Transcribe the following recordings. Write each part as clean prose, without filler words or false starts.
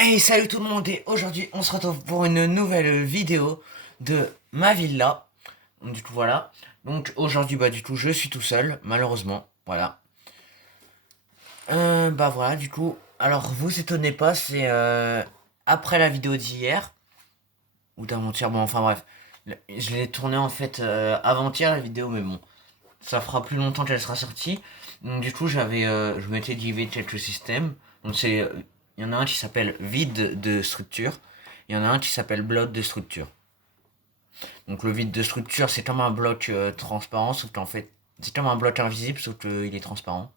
Hey, salut tout le monde et aujourd'hui on se retrouve pour une nouvelle vidéo de ma villa. Du coup voilà. Donc aujourd'hui du coup je suis tout seul malheureusement. Voilà. Bah voilà du coup. Alors vous étonnez pas, c'est après la vidéo d'hier ou d'avant-hier. Bon enfin bref. Je l'ai tourné en fait avant-hier la vidéo mais bon. Ça fera plus longtemps qu'elle sera sortie. Donc du coup je m'étais dit quelques systèmes. Donc il y en a un qui s'appelle vide de structure. Il y en a un qui s'appelle bloc de structure. Donc le vide de structure, c'est comme un bloc transparent, sauf qu'en fait, c'est comme un bloc invisible, sauf qu'il est transparent.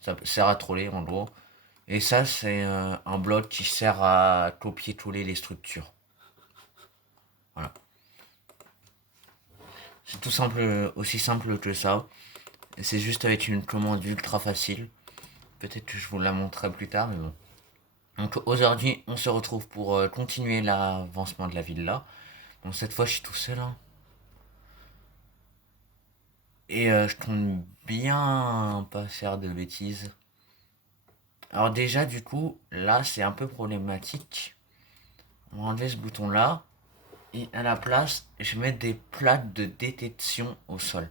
Ça sert à troller en gros. Et ça, c'est un bloc qui sert à copier-coller les structures. Voilà. C'est tout simple, aussi simple que ça. Et c'est juste avec une commande ultra facile. Peut-être que je vous la montrerai plus tard, mais bon. Donc aujourd'hui, on se retrouve pour continuer l'avancement de la villa. Bon, cette fois, je suis tout seul, hein. Et je compte bien pas faire de bêtises. Alors déjà, du coup, là, c'est un peu problématique. On va enlever ce bouton-là. Et à la place, je vais mettre des plaques de détection au sol.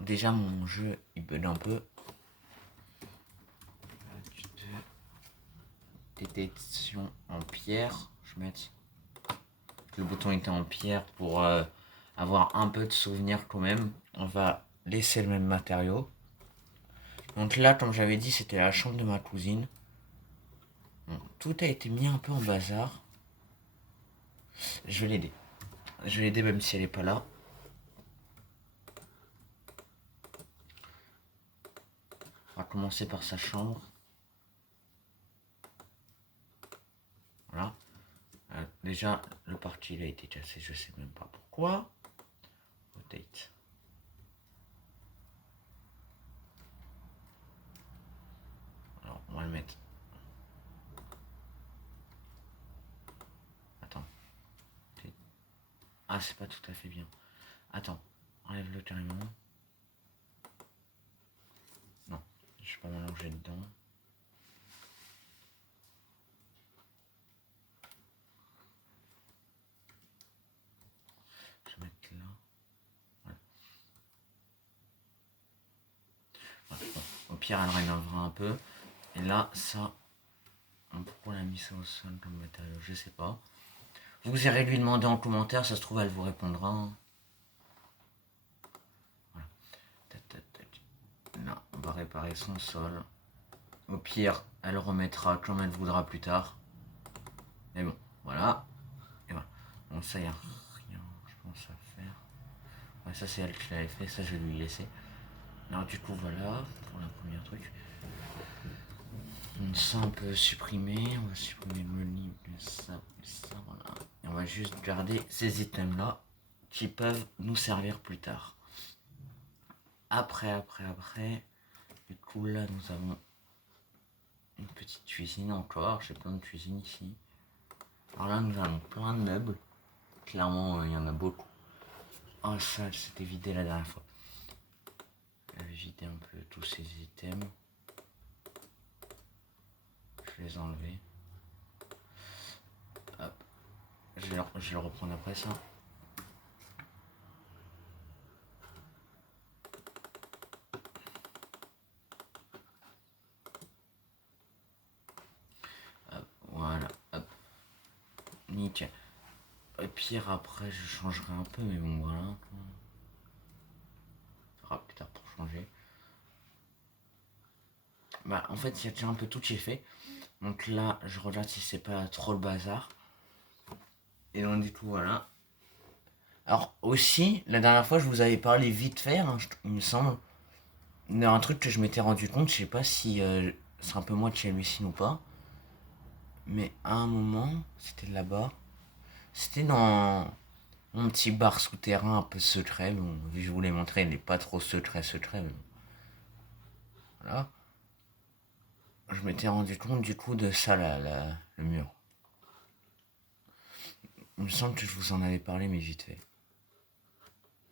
Déjà, mon jeu, il bug un peu. Détection en pierre. Je vais mettre que le bouton était en pierre pour avoir un peu de souvenir quand même. On va laisser le même matériau. Donc là, comme j'avais dit, c'était la chambre de ma cousine. Bon, tout a été mis un peu en bazar. Je vais l'aider. Je vais l'aider même si elle est pas là. On va commencer par sa chambre. Voilà. Déjà, le parti il a été cassé, je sais même pas pourquoi. Rotate. Alors, on va le mettre. Attends. Ah, c'est pas tout à fait bien. Attends. Enlève-le carrément. Non. Je suis pas mélangé dedans. Je vais mettre là. Voilà. Voilà. Bon. Au pire, elle rénovera un peu. Et là, ça. Pourquoi on a mis ça au sol comme matériau? Je sais pas. Vous irez lui demander en commentaire, ça se trouve, elle vous répondra. Voilà. Là, on va réparer son sol. Au pire, elle remettra comme elle voudra plus tard. Mais bon, voilà. Et voilà. Bon, ça, y a rien, je pense, à faire. Ouais, ça, c'est elle qui l'avait fait. Ça, je vais lui laisser. Alors, du coup, voilà. Pour la première truc. Donc, ça, on peut supprimer. On va supprimer le lit, ça, voilà. Et on va juste garder ces items-là qui peuvent nous servir plus tard. Après. Du coup, là, nous avons une petite cuisine encore. J'ai plein de cuisines ici. Alors là, nous avons plein de meubles. Clairement, il y en a beaucoup. Oh, ça, c'était vidé la dernière fois. Je vais vider un peu tous ces items. Je vais les enlever. Hop. Je vais le reprendre après ça. Hop, voilà. Hop. Nickel. Et pire, après, je changerai un peu, mais bon, voilà. On verra plus tard pour changer. Bah, en fait, il y a déjà un peu tout qui est fait. Donc là, je regarde si c'est pas trop le bazar. Et donc, du coup, voilà. Alors, aussi, la dernière fois, je vous avais parlé vite fait, hein, il me semble. Un truc que je m'étais rendu compte, je sais pas si c'est un peu moi qui hallucine ou pas. Mais à un moment, c'était là-bas. C'était dans mon petit bar souterrain un peu secret. Bon, vu que je vous l'ai montré, il n'est pas trop secret. Mais voilà. Je m'étais rendu compte du coup de ça, le mur. Il me semble que je vous en avais parlé, mais vite fait.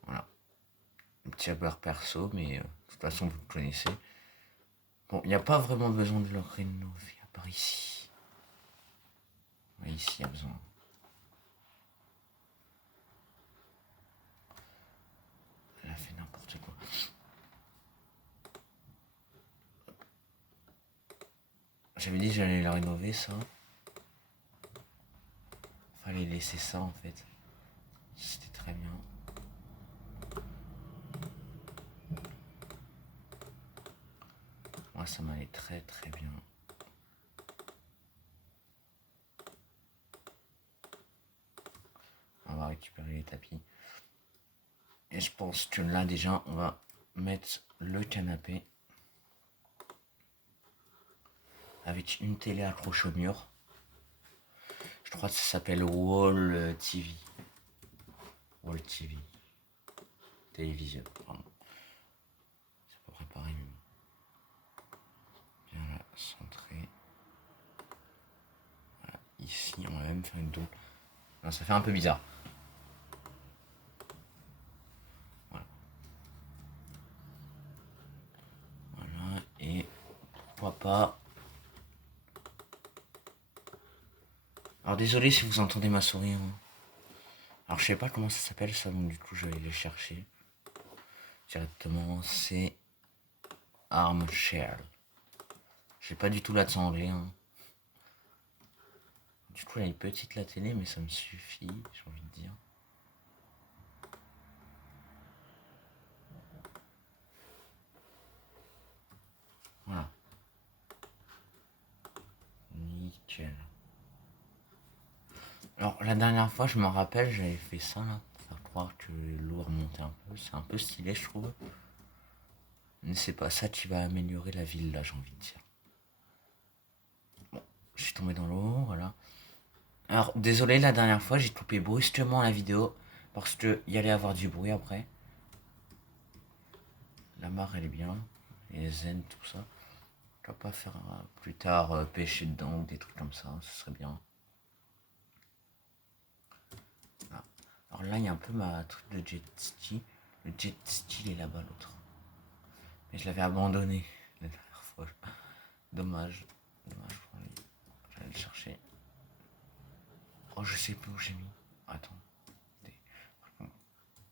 Voilà. Un petit beurre perso, mais de toute façon, vous le connaissez. Bon, il n'y a pas vraiment besoin de le rénover à part ici. ici il y a besoin. Elle a fait n'importe quoi. J'avais dit que j'allais la rénover ça. Fallait laisser ça en fait. C'était très bien. Moi ça m'allait très très bien. On va récupérer les tapis. Et je pense que là déjà on va mettre le canapé. Avec une télé accrochée au mur. Je crois que ça s'appelle Wall TV. Wall TV. Télévision, pardon. C'est à peu près pareil. Bien là, centré. Voilà. Ici, on va même faire une double. Non, ça fait un peu bizarre. Voilà. Voilà. Et pourquoi pas. Alors désolé si vous entendez ma souris. Hein. Alors je sais pas comment ça s'appelle ça, donc du coup je vais le chercher. Directement, c'est Armchair. J'ai pas du tout l'accent anglais. Hein. Du coup, elle est petite la télé, mais ça me suffit, j'ai envie de dire. Voilà. Nickel. Alors, la dernière fois, je me rappelle, j'avais fait ça là, pour faire croire que l'eau remontait un peu. C'est un peu stylé, je trouve. Mais c'est pas ça qui va améliorer la ville, là, j'ai envie de dire. Bon, je suis tombé dans l'eau, voilà. Alors, désolé, la dernière fois, j'ai coupé brusquement la vidéo parce qu'il y allait avoir du bruit après. La mare, elle est bien. Les zen, tout ça. Je vais pas faire plus tard pêcher dedans ou des trucs comme ça, ce serait bien. Voilà. Alors là, il y a un peu ma truc de jet ski. Le jet ski, il est là-bas, l'autre. Mais je l'avais abandonné la dernière fois. Dommage. Dommage pour lui. J'allais le chercher. Oh, je sais plus où j'ai mis. Attends.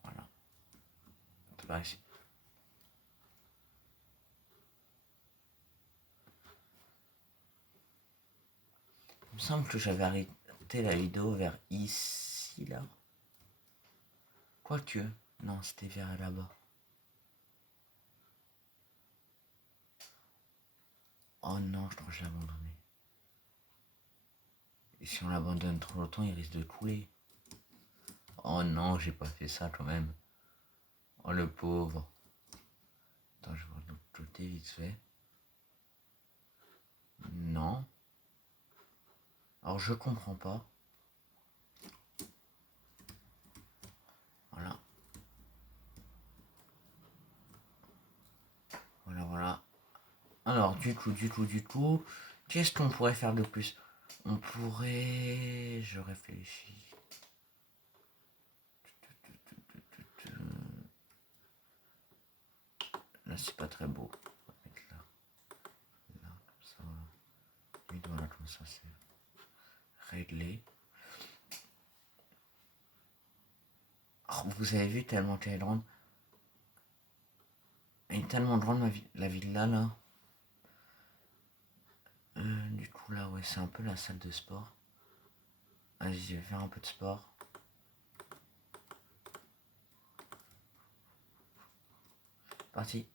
Voilà. C'est par ici. Il me semble que j'avais arrêté la vidéo vers ici, là. Quoique. Non, c'était vers là-bas. Oh non, je crois que je l'ai abandonné. Et si on l'abandonne trop longtemps, il risque de couler. Oh non, j'ai pas fait ça quand même. Oh le pauvre. Attends, je vois de l'autre côté vite fait. Non. Alors je comprends pas. Voilà. Voilà, voilà. Alors du coup, qu'est-ce qu'on pourrait faire de plus? On pourrait... Je réfléchis. Là c'est pas très beau. On va mettre là. Là, comme ça. Et voilà, comme ça c'est réglé. Oh, vous avez vu tellement qu'elle est grande. Elle est tellement grande la villa là. Du coup là ouais c'est un peu la salle de sport. Vas-y je vais faire un peu de sport. Parti.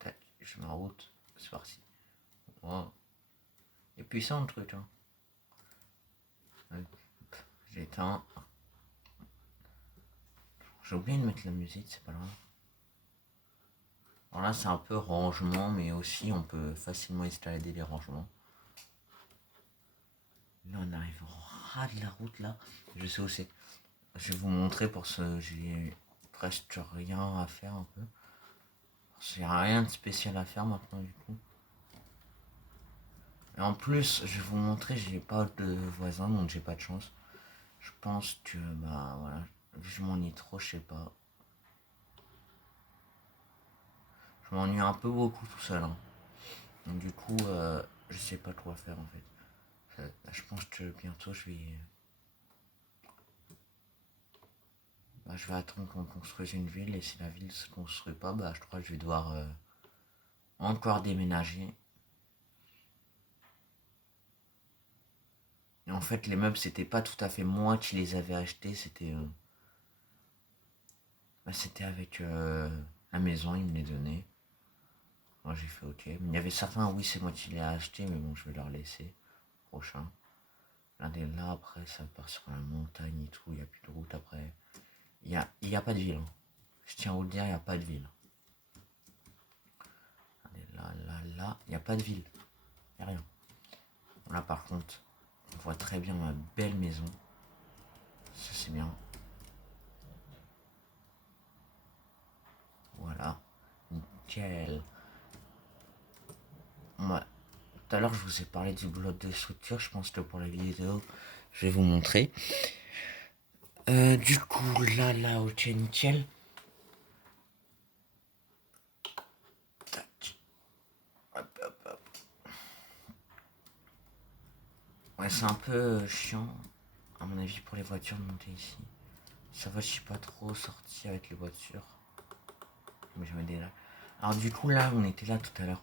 Tac, je me route. C'est parti. Wow. Il est puissant le truc hein. J'éteins. J'ai oublié de mettre la musique, c'est pas grave. Alors là c'est un peu rangement mais aussi on peut facilement escalader les rangements. Là on arrive au ras de la route là. Je sais où c'est. Je vais vous montrer pour ce. J'ai presque rien à faire un peu. J'ai rien de spécial à faire maintenant du coup. Et en plus, je vais vous montrer, j'ai pas de voisins donc j'ai pas de chance. Je pense que bah voilà, je m'ennuie trop, je sais pas. Je m'ennuie un peu beaucoup tout seul. Hein. Donc du coup, je sais pas quoi faire en fait. Je pense que bientôt je vais attendre qu'on construise une ville, et si la ville se construit pas, je crois que je vais devoir encore déménager. Et en fait, les meubles, c'était pas tout à fait moi qui les avais achetés, c'était avec la maison, ils me les donnaient. Moi, j'ai fait ok. Il y avait certains, oui, c'est moi qui les ai achetés, mais bon, je vais leur laisser. Prochain. Là, après, ça part sur la montagne et tout, il n'y a plus de route après. Il y a pas de ville. Hein. Je tiens à vous le dire, il n'y a pas de ville. Là, il n'y a pas de ville. Il n'y a rien. Là, par contre, on voit très bien ma belle maison. Ça, c'est bien. Voilà. Nickel. Ouais. Tout à l'heure, je vous ai parlé du bloc de structure. Je pense que pour la vidéo, je vais vous montrer. Du coup, là, ok, nickel. Ouais, c'est un peu chiant, à mon avis, pour les voitures de monter ici. Ça va, je suis pas trop sorti avec les voitures. Mais je me dis là. Alors, du coup, là, on était là tout à l'heure.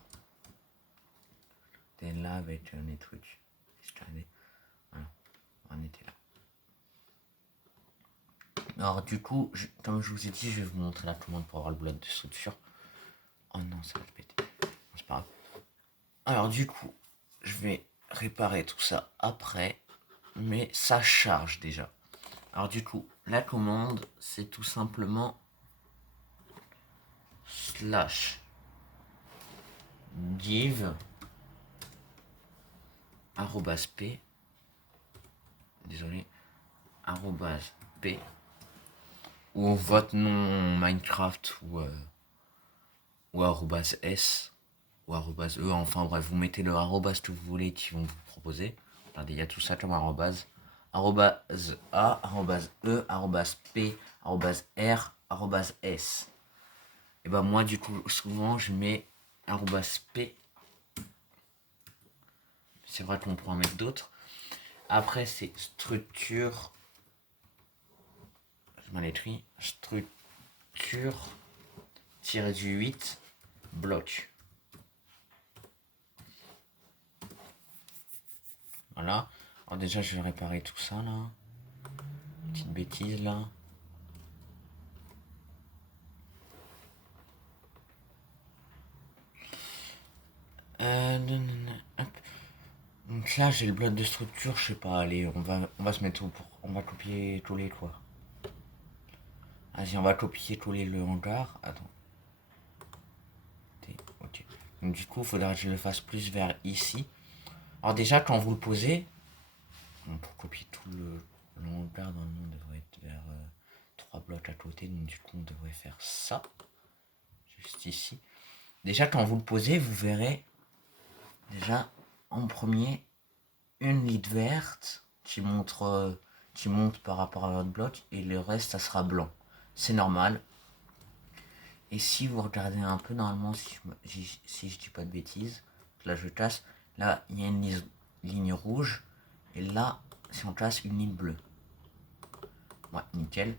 On était là avec les trucs. Voilà, on était là. Alors, du coup, comme je vous ai dit, je vais vous montrer la commande pour avoir le bloc de structure. Oh non, ça va péter. C'est pas grave. Alors, du coup, je vais réparer tout ça après. Mais ça charge déjà. Alors du coup, la commande, c'est tout simplement /give @p, désolé, @p, ou votre nom Minecraft, ou @s, ou @e, enfin bref, vous mettez le arrobas que vous voulez qui vont vous proposer. Regardez, il y a tout ça comme arrobas. Arrobas a, arrobas e, arrobas p, arrobas r, arrobas s. Et moi du coup souvent je mets arrobas p. C'est vrai qu'on pourra en mettre d'autres. Après c'est structure. Je m'en écrit. Structure du 8 bloc. Voilà. Alors déjà je vais réparer tout ça là. Petite bêtise là. Hop. Donc là j'ai le bloc de structure, je sais pas, allez, on va se mettre on va copier tous les quoi. Vas-y, on va copier tous le hangar. Attends. Ok. Donc du coup, il faudra que je le fasse plus vers ici. Alors déjà, quand vous le posez, pour copier tout le hangar, normalement, on devrait être vers 3 blocs à côté. Donc du coup, on devrait faire ça. Juste ici. Déjà, quand vous le posez, vous verrez déjà en premier une ligne verte qui monte par rapport à votre bloc, et le reste, ça sera blanc. C'est normal. Et si vous regardez un peu, normalement, si je dis pas de bêtises, là je casse, là il y a une ligne rouge, et là, si on casse, une ligne bleue. Ouais, nickel.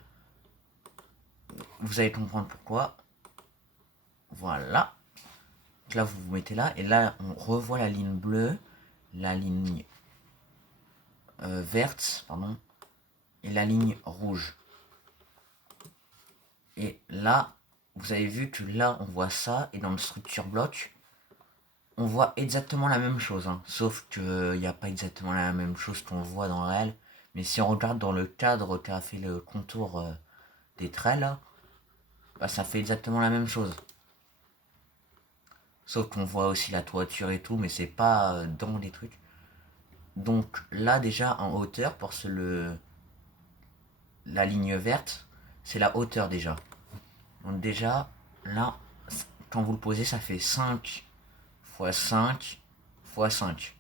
Vous allez comprendre pourquoi. Voilà. Donc là, vous vous mettez là, et là, on revoit la ligne bleue, la ligne verte, pardon, et la ligne rouge. Et là, vous avez vu que là, on voit ça, et dans le structure bloc, on voit exactement la même chose, hein. Sauf qu'il n'y a pas exactement la même chose qu'on voit dans le réel. Mais si on regarde dans le cadre qu'a fait le contour des traits là, ça fait exactement la même chose. Sauf qu'on voit aussi la toiture et tout, mais c'est pas dans les trucs. Donc là déjà en hauteur, pour la ligne verte, c'est la hauteur déjà. Donc déjà, là, quand vous le posez, ça fait 5 x 5 x 5.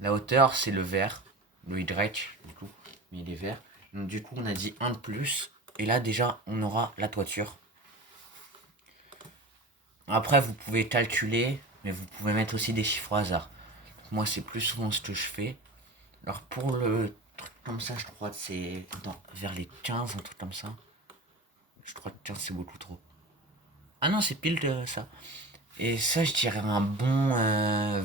La hauteur, c'est le vert, le Y, du coup, mais il est vert. Donc du coup, on a dit 1 de plus. Et là, déjà, on aura la toiture. Après, vous pouvez calculer, mais vous pouvez mettre aussi des chiffres au hasard. Moi, c'est plus souvent ce que je fais. Alors pour le truc comme ça, je crois que c'est vers les 15, un truc comme ça. Je crois que 15 c'est beaucoup trop. Ah non, c'est pile de ça. Et ça, je dirais un bon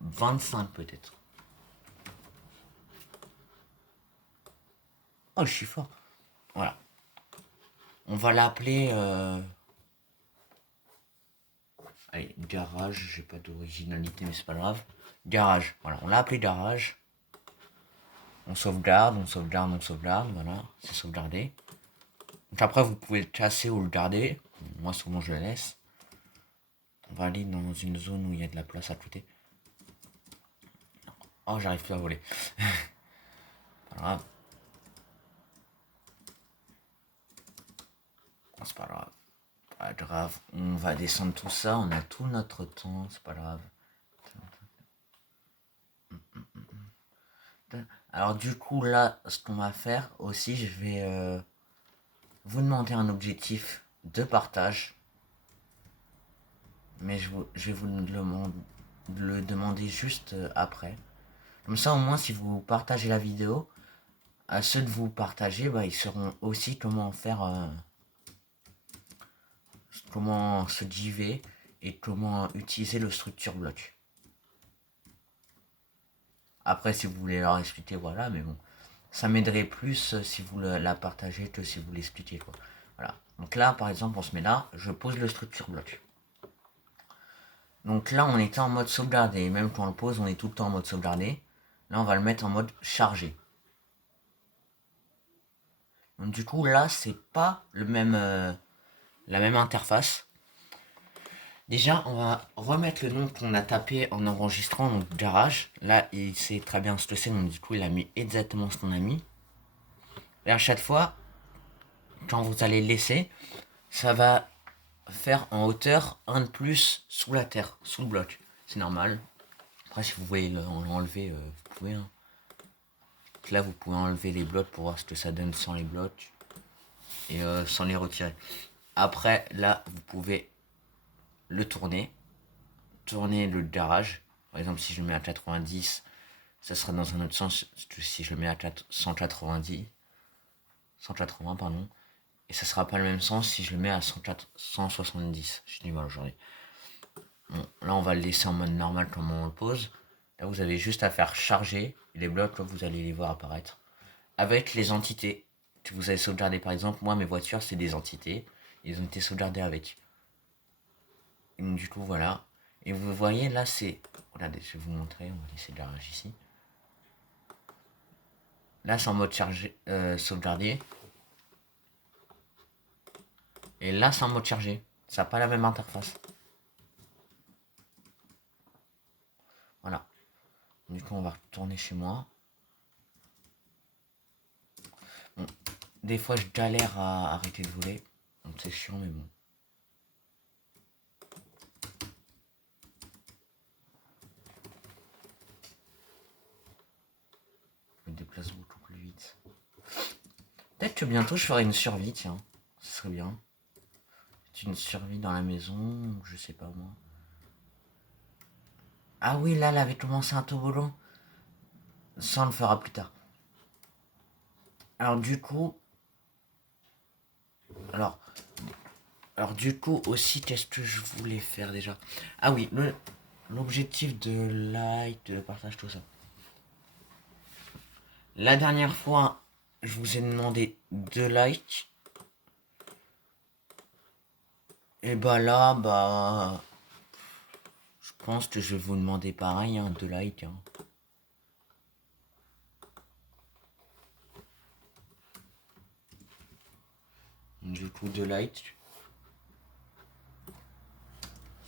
25 peut-être. Oh, je suis fort. Voilà. On va l'appeler... Allez, garage. J'ai pas d'originalité, mais c'est pas grave. Garage. Voilà, on l'a appelé garage. On sauvegarde, on sauvegarde, on sauvegarde. Voilà, c'est sauvegardé. Donc après, vous pouvez le casser ou le garder. Moi, souvent, je le laisse. On va aller dans une zone où il y a de la place à côté. Oh, j'arrive plus à voler. Pas grave. Oh, c'est pas grave. Pas grave. On va descendre tout ça. On a tout notre temps. C'est pas grave. Alors du coup là, ce qu'on va faire aussi, je vais vous demander un objectif de partage. Mais je vais vous le demander juste après. Comme ça au moins si vous partagez la vidéo, à ceux de vous partager, bah, ils sauront aussi comment faire, comment se JV et comment utiliser le structure bloc. Après si vous voulez leur expliquer, voilà, mais bon. Ça m'aiderait plus si vous la partagez que si vous l'expliquez quoi. Voilà. Donc là par exemple on se met là, je pose le structure bloc. Donc là on était en mode sauvegardé, même quand on le pose on est tout le temps en mode sauvegardé. Là on va le mettre en mode chargé. Donc du coup là c'est pas le même, la même interface. Déjà on va remettre le nom qu'on a tapé en enregistrant, donc garage. Là il sait très bien ce que c'est, donc du coup il a mis exactement ce qu'on a mis. Et à chaque fois, quand vous allez le laisser, ça va faire en hauteur un de plus sous la terre, sous le bloc. C'est normal. Après, si vous voulez l'enlever, vous pouvez. Hein. Là, vous pouvez enlever les blocs pour voir ce que ça donne sans les blocs et sans les retirer. Après, là, vous pouvez le tourner. Tourner le garage. Par exemple, si je le mets à 90, ça sera dans un autre sens que si je le mets à 190. 180, pardon. Et ça sera pas le même sens si je le mets à 170. Je dis mal aujourd'hui. Bon, là, on va le laisser en mode normal comme on le pose. Là, vous avez juste à faire charger les blocs, là, vous allez les voir apparaître. Avec les entités que vous avez sauvegardées. Par exemple, moi, mes voitures, c'est des entités. Ils ont été sauvegardés avec. Et donc, du coup, voilà. Et vous voyez, là, c'est... Regardez, je vais vous montrer. On va laisser le garage ici. Là, c'est en mode chargé, sauvegardé. Et là, c'est en mode chargé. Ça n'a pas la même interface. Voilà. Du coup, on va retourner chez moi. Bon. Des fois, je galère à arrêter de voler. Donc, c'est chiant, mais bon. Je me déplace beaucoup plus vite. Peut-être que bientôt, je ferai une survie, tiens. Ce serait bien. Une survie dans la maison, je sais pas moi. Ah oui, là, elle avait commencé un toboggan. Ça, on le fera plus tard. Alors du coup... Alors du coup aussi, qu'est-ce que je voulais faire déjà? Ah oui, l'objectif de like, de partage, tout ça. La dernière fois, je vous ai demandé 2 likes. Et bah là, bah... Je pense que je vais vous demander pareil, hein, 2 likes. Hein. Du coup, 2 likes.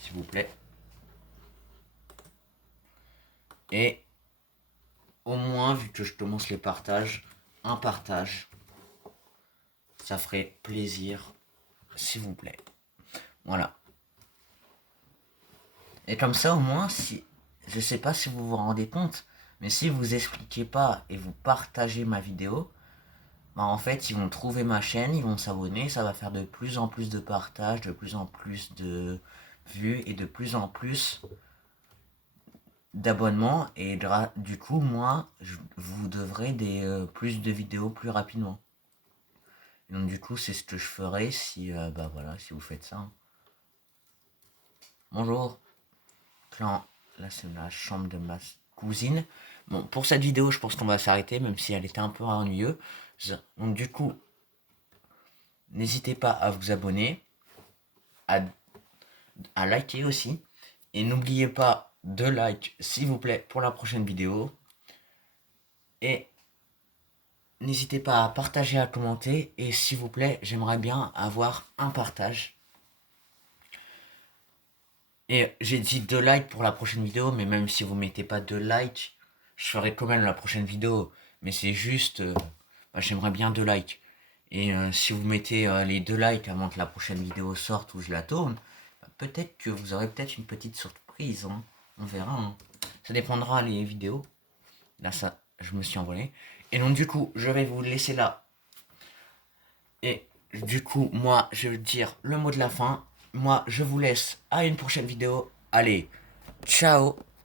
S'il vous plaît. Et au moins, vu que je commence les partages, un partage, ça ferait plaisir, s'il vous plaît. Voilà. Et comme ça, au moins, si... Je sais pas si vous vous rendez compte, mais si vous expliquez pas et vous partagez ma vidéo, bah en fait, ils vont trouver ma chaîne, ils vont s'abonner, ça va faire de plus en plus de partages, de plus en plus de vues et de plus en plus d'abonnements et du coup, moi, vous devrez plus de vidéos plus rapidement. Et donc du coup, c'est ce que je ferai si, bah voilà, si vous faites ça, hein. Bonjour, clan. Là, c'est la chambre de ma cousine. Bon, pour cette vidéo, je pense qu'on va s'arrêter, même si elle était un peu ennuyeuse. Donc du coup, n'hésitez pas à vous abonner, à, à liker aussi. Et n'oubliez pas de like, s'il vous plaît, pour la prochaine vidéo. Et n'hésitez pas à partager, à commenter. Et s'il vous plaît, j'aimerais bien avoir un partage. Et j'ai dit 2 likes pour la prochaine vidéo, mais même si vous mettez pas 2 likes, je ferai quand même la prochaine vidéo. Mais c'est juste, bah, j'aimerais bien 2 likes. Et si vous mettez les 2 likes avant que la prochaine vidéo sorte ou je la tourne, bah, peut-être que vous aurez peut-être une petite surprise, hein. On verra, hein. Ça dépendra les vidéos. Là, ça, je me suis envolé. Et donc, du coup, je vais vous laisser là. Et du coup, moi, je vais dire le mot de la fin. Moi, je vous laisse à une prochaine vidéo. Allez, ciao!